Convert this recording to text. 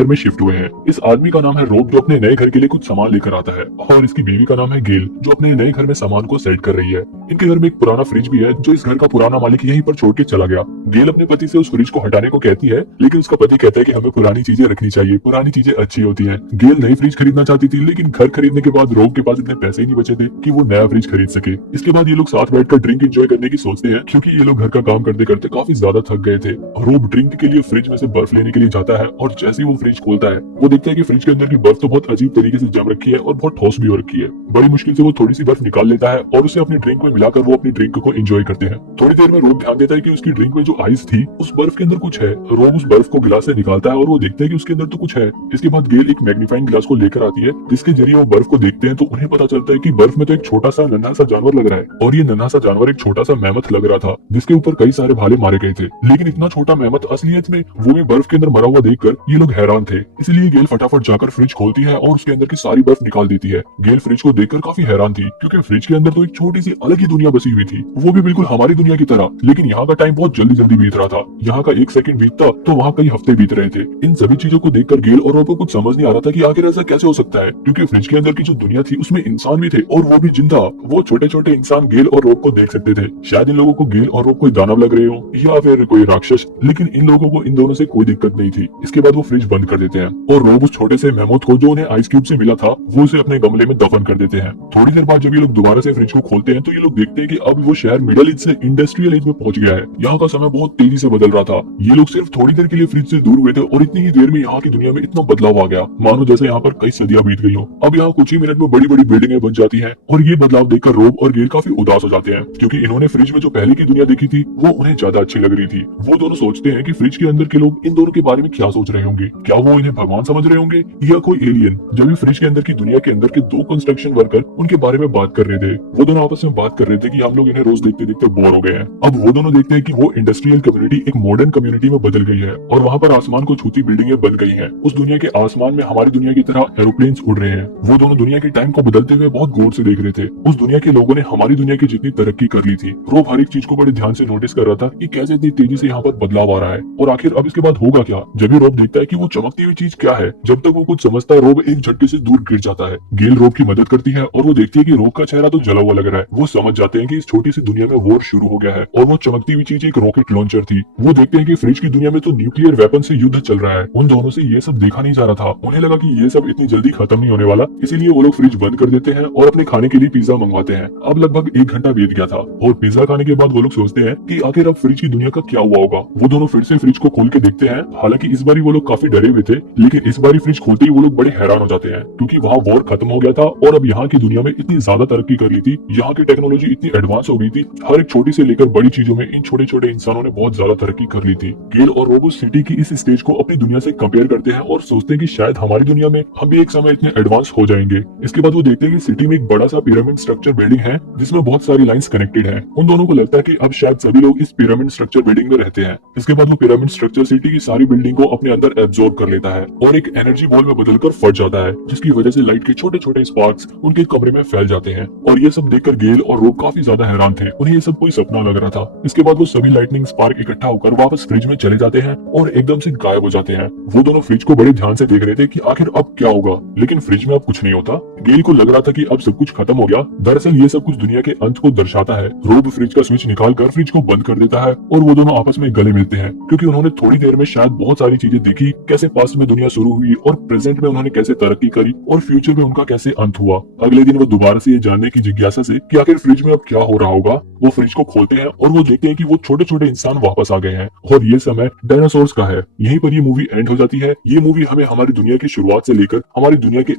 घर में शिफ्ट हुए हैं। इस आदमी का नाम है रोब, जो अपने नए घर के लिए कुछ सामान लेकर आता है, और इसकी बीवी का नाम है गेल, जो अपने नए घर में सामान को सेट कर रही है। इनके घर में एक पुराना फ्रिज भी है, जो इस घर का पुराना मालिक यहीं पर छोड़ के चला गया। गेल अपने पति से उस फ्रिज को हटाने को कहती है, लेकिन उसका पति कहता है कि हमें पुरानी चीजें रखनी चाहिए, पुरानी चीजें अच्छी होती हैं। गेल नई फ्रिज खरीदना चाहती थी, लेकिन घर खरीदने के बाद रोब के पास इतने पैसे ही नहीं बचे थे कि वो नया फ्रिज खरीद सके। इसके बाद ये लोग साथ बैठकर ड्रिंक एंजॉय करने की सोचते हैं, क्योंकि ये लोग घर का काम करते करते काफी ज्यादा थक गए थे। रोब ड्रिंक के लिए फ्रिज में से बर्फ लेने के लिए जाता है, और जैसे ही वो फ्रिज खोलता है, वो देखता है कि फ्रिज के अंदर की बर्फ तो बहुत अजीब तरीके से जम रखी है और बहुत ठोस भी हो रखी है। बड़ी मुश्किल से वो थोड़ी सी बर्फ निकाल लेता है और उसे अपनी ड्रिंक में मिलाकर वो अपनी ड्रिंक को एंजॉय करते हैं। थोड़ी देर में रोब ध्यान देता है कि उसकी ड्रिंक में जो आइस थी, उस बर्फ के अंदर कुछ है। रोब उस बर्फ को गिलास से निकालता है और वो देखता है कि उसके अंदर तो कुछ है। इसके बाद गेल एक मैग्नीफाइंग ग्लास को लेकर आती है, जिसके जरिए वो बर्फ को देखते हैं, तो उन्हें पता चलता है कि बर्फ में तो एक छोटा सा नन्हा सा जानवर लग रहा है, और ये नन्हा सा जानवर एक छोटा सा मेमथ लग रहा था, जिसके ऊपर कई सारे भाले मारे गए थे। लेकिन इतना छोटा मेमथ असलियत में वो भी बर्फ के अंदर मरा हुआ देखकर ये लोग हैरान थे। इसलिए गेल फटाफट जाकर फ्रिज खोलती है और उसके अंदर की सारी बर्फ निकाल देती है। गेल फ्रिज को देखकर काफी हैरान थी, क्योंकि फ्रिज के अंदर तो एक छोटी सी अलग ही दुनिया बसी हुई थी, वो भी बिल्कुल हमारी दुनिया की तरह। लेकिन यहाँ का टाइम बहुत जल्दी जल्दी बीत रहा था। यहाँ का एक सेकंड बीतता तो वहाँ कई हफ्ते बीत रहे थे। इन सभी चीजों को देखकर गेल और रोब को कुछ समझ नहीं आ रहा था कि आखिर ऐसा कैसे हो सकता है, क्योंकि फ्रिज के अंदर की जो दुनिया थी उसमें इंसान भी थे, और वो भी जिंदा। वो छोटे छोटे इंसान गेल और रोब को देख सकते थे। शायद इन लोगों को गेल और रोब कोई दानव लग रहे हो, या फिर कोई राक्षस, लेकिन इन लोगों को इन दोनों से कोई दिक्कत नहीं थी। इसके बाद वो फ्रिज बंद कर देते हैं, और रोब उस छोटे से मेमोथ को, जो उन्हें आइस क्यूब से मिला था, वो उसे अपने गमले में दफन कर देते हैं। थोड़ी देर बाद जब ये लोग दोबारा से फ्रिज को खोलते हैं, तो ये लोग देखते हैं कि अब वो शहर मिडल ईस्ट से इंडस्ट्रियल एज में पहुंच गया है। यहाँ का समय बहुत तेजी से बदल रहा था। ये लोग सिर्फ थोड़ी देर के लिए फ्रिज से दूर हुए थे, और इतनी ही देर में यहाँ की दुनिया में इतना बदलाव आ गया, मानो जैसे यहाँ पर कई सदियां बीत गई हो। अब यहाँ कुछ ही मिनट में बड़ी बड़ी बिल्डिंगें बन जाती हैं, और ये बदलाव देखकर रोब और गेल काफी उदास हो जाते हैं, क्योंकि इन्होंने फ्रिज में जो पहले की दुनिया देखी थी वो उन्हें ज्यादा अच्छी लग रही थी। वो दोनों सोचते हैं कि फ्रिज के अंदर के लोग इन दोनों के बारे में क्या सोच रहे होंगे, क्या वो इन्हें भगवान समझ रहे होंगे या कोई एलियन। जब भी फ्रिज के अंदर की दुनिया के अंदर के दो कंस्ट्रक्शन वर्कर उनके बारे में बात कर रहे थे, वो दोनों आपस में बात कर रहे थे कि हम लोग इन्हें रोज देखते देखते बोर हो गए हैं। अब वो दोनों देखते हैं कि वो इंडस्ट्रियल कम्युनिटी एक मॉडर्न कम्युनिटी में बदल गई है, और वहाँ पर आसमान को छूती बिल्डिंगें बन गई हैं। उस दुनिया के आसमान में हमारी दुनिया की तरह एरोप्लेन्स उड़ रहे हैं। वो दोनों दुनिया के टाइम को बदलते हुए बहुत गौर से देख रहे थे। उस दुनिया के लोगों ने हमारी दुनिया की जितनी तरक्की कर ली थी, रोब हर एक चीज को बड़े ध्यान से नोटिस कर रहा था कि कैसे इतनी तेजी से यहाँ पर बदलाव आ रहा है, और आखिर अब इसके बाद होगा क्या। जब भी रोब देखता है कि वो चमकती हुई चीज क्या है, जब तक वो कुछ समझता है, रोब एक झटके से दूर गिर जाता है। गेल रोब की मदद करती है, और वो देखती है कि रोब का चेहरा तो जला हुआ लग रहा है। वो समझ जाते हैं कि इस छोटी सी दुनिया में वॉर शुरू हो गया है, और वो चमकती हुई चीज एक रॉकेट लॉन्चर थी। वो देखते हैं कि फ्रिज की दुनिया में तो न्यूक्लियर वेपन से युद्ध चल रहा है। उन दोनों से ये सब देखा नहीं जा रहा था। उन्हें लगा कि ये सब इतनी जल्दी खत्म नहीं होने वाला, इसीलिए वो लोग फ्रिज बंद कर देते हैं और अपने खाने के लिए पिज्जा मंगवाते हैं। अब लगभग 1 घंटा बीत गया था, और पिज्जा खाने के बाद वो लोग सोचते हैं कि आखिर अब फ्रिज की दुनिया का क्या हुआ होगा। वो दोनों फिर से फ्रिज को खोल के देखते हैं। हालांकि इस बारी वो लोग काफी डरे हुए थे, लेकिन इस बारी फ्रिज खोलते ही वो लोग बड़े हैरान हो जाते हैं, क्योंकि वहाँ वॉर खत्म हो गया था, और अब यहाँ की दुनिया में इतनी ज्यादा तरक्की कर ली थी। यहाँ की टेक्नोलॉजी इतनी एडवांस हो गई थी, हर एक छोटी से लेकर बड़ी चीजों में इन छोटे छोटे इंसानों ने बहुत ज्यादा तरक्की कर ली थी। गेल और रोब उस सिटी की इस स्टेज को अपनी दुनिया से कंपेयर करते हैं, और सोचते हैं कि शायद हमारी दुनिया में हम भी एक समय इतने एडवांस हो जाएंगे। इसके बाद वो देखते हैं कि सिटी में एक बड़ा सा पिरामिड स्ट्रक्चर बिल्डिंग है, जिसमें बहुत सारी लाइंस कनेक्टेड हैं। उन दोनों को लगता है कि अब शायद सभी लोग इस पिरामिड स्ट्रक्चर बिल्डिंग में रहते हैं। इसके बाद वो पिरामिड स्ट्रक्चर सिटी की सारी बिल्डिंग को अपने अंदर एब्जॉर्ब कर लेता है, और एक एनर्जी बॉल में बदलकर फट जाता है, जिसकी वजह से लाइट के छोटे छोटे स्पार्क्स उनके कमरे में फैल जाते हैं। और ये सब देखकर गेल और रोब काफी ज्यादा हैरान थे। उन्हें ये सब कोई सपना लग रहा था। इसके बाद वो सभी लाइटनिंग स्पार्क इकट्ठा होकर वापस फ्रिज में चले जाते हैं, और एकदम से गायब हो जाते हैं। वो दोनों फ्रिज को बड़े ध्यान से देख रहे थे कि आखिर अब क्या होगा, लेकिन फ्रिज में अब कुछ नहीं होता। गेल को लग रहा था कि अब सब कुछ खत्म हो गया। दरअसल ये सब कुछ दुनिया के अंत को दर्शाता है। रोब फ्रिज का स्विच निकालकर फ्रिज को बंद कर देता है, और वो दोनों आपस में गले मिलते हैं, क्योंकि उन्होंने थोड़ी देर में शायद बहुत सारी चीजें देखी, कैसे पास्ट में दुनिया शुरू हुई, और प्रेजेंट में उन्होंने कैसे तरक्की करी, और फ्यूचर में उनका कैसे अंत हुआ। अगले दिन वो दोबारा से ये जानने की जिज्ञासा से कि आखिर फ्रिज में अब क्या हो रहा होगा, वो फ्रिज को खोलते हैं, और वो देखते हैं कि वो छोटे छोटे इंसान वापस आ गए हैं, और ये समय डायनासोर्स का है। यहीं पर ये मूवी एंड हो जाती है। ये मूवी हमें हमारी दुनिया की शुरुआत से लेकर हमारी दुनिया के